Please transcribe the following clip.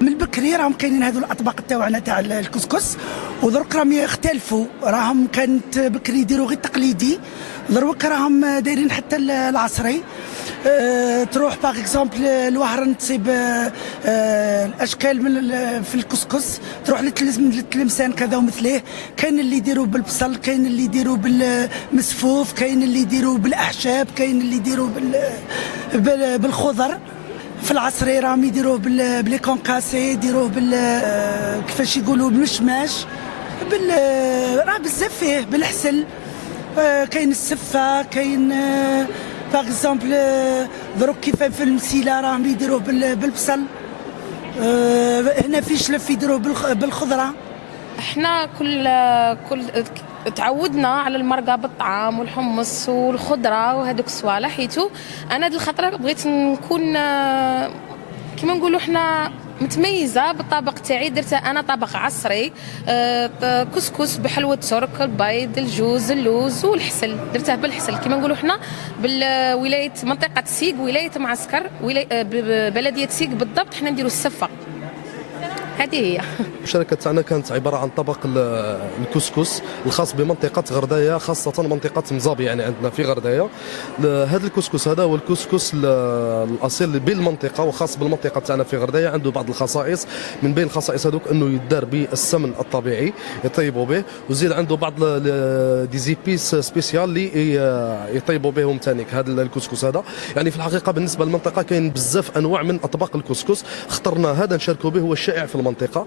من بكري راهم كاينين هذو الاطباق تاعنا تاع الكسكس، ودرك راهم يختلفوا. راهم كانت بكري يديروا غير تقليدي، دروك راهم دايرين حتى العصري. تروح باغ اكزومبل الوهران تصيب الاشكال في الكسكس، تروح للتلمسان كذا ومثليه. كاين اللي يديروا بالبصل، كاين اللي يديروا بالمسفوف، كاين اللي يديروا بالاعشاب، كاين اللي يديروا بالخضر. في العصري راهم يديروه بلي كونكاسي، يديروه كيفاش يقولوا بالمشماش، راه بزاف فيه بالحسل. كاين السفه، كاين باغ اكزومبل دروك كيف في المسيله راهم يديروه بالبصل. هنا في شلف يديروه بالخضره. احنا كل تعودنا على المرقه بالطعام والحمص والخضره وهذوك الصوالح، حيتو انا هاد الخطره بغيت نكون كيما نقولوا احنا متميزه بالطبق تاعي. درت انا طبق عصري، كسكس بحلوه ترك، البيض، الجوز، اللوز والحسل. درته بالحسل كيما نقولوا احنا بالولايه منطقه سيق، ولايه معسكر، بلديه سيق بالضبط. احنا نديروا السفه، هذه هي. المشاركه تاعنا كانت عباره عن طبق الكسكس الخاص بمنطقه غردايه، خاصه منطقه مزابي يعني عندنا في غردايه. هذا الكسكس هذا هو الكسكس الاصيل بالمنطقه وخاص بالمنطقه تاعنا في غردايه. عنده بعض الخصائص، من بين الخصائص هذوك انه يدار بالسمن الطبيعي يطيبوا به، وزيد عنده بعض دي زيبيس سبيسيال اللي يطيبوا بهم ثاني هذا الكسكس هذا. يعني في الحقيقه بالنسبه للمنطقه كاين بزاف انواع من اطباق الكسكس، اخترنا هذا نشاركوا به، هو الشائع في المنطقه.